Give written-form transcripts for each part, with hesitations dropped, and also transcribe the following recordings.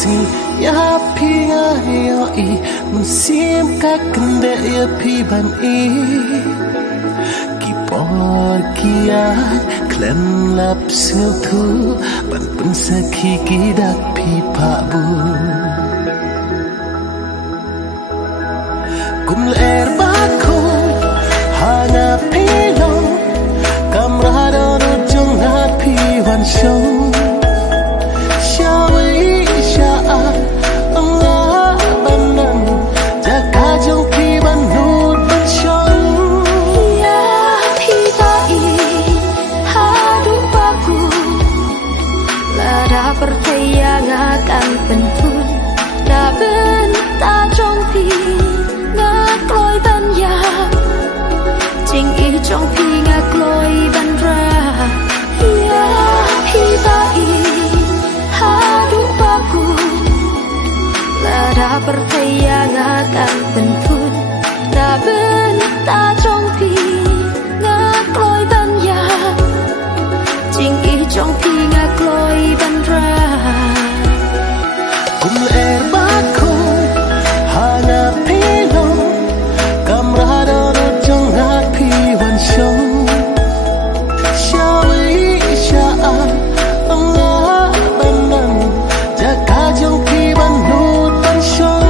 si ya pi nga yo I mun sim ka kende ya pi ban I ki por kia klem lap sil thu ban pun sakhi ki dak pi pa bu kum er ba ko hana pi lo kamrado no jong na pi wan show percaya akan pentun đã bên ta trong phi ngã lối ban ya chính ý trong phi ngã lối ban ra ya hi ta I hadu baku là đã percaya akan pentun đã bên ta trong phi ngã lối ban ya chính ý trong phi ngã lối ban ra kum er bako hana pilo kamrado no jong na pi wan show shawi sha anga banan jaka jong pi ban no tan show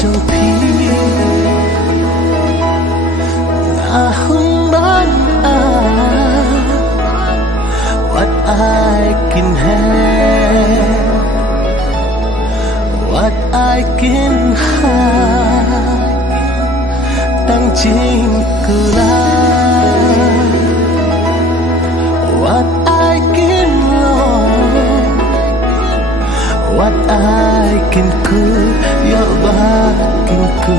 trong pi ahun ban what I can have what I can have tang ching kula what I can love what I can could yo bakin ku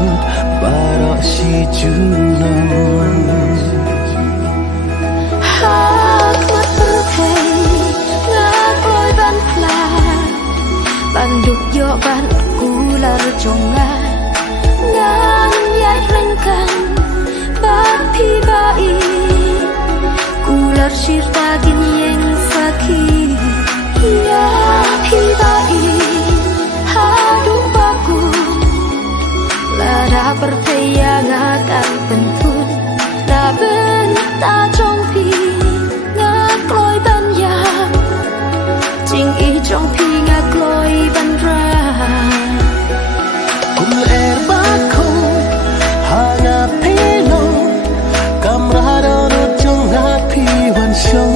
baro si junon hak mat perhei ngak loi ban pla ban duk yo ban kular jonga ngan yai rengkan ba pi bai kular sirta gin yeng sakhi ya pi bai hadu baku đã percaya akan pentun đã bên ta trong phi ngak lối ban ya chính ý trong phi ngak lối ban ra kum er bako hana pilo kamrado no jong na pi wan show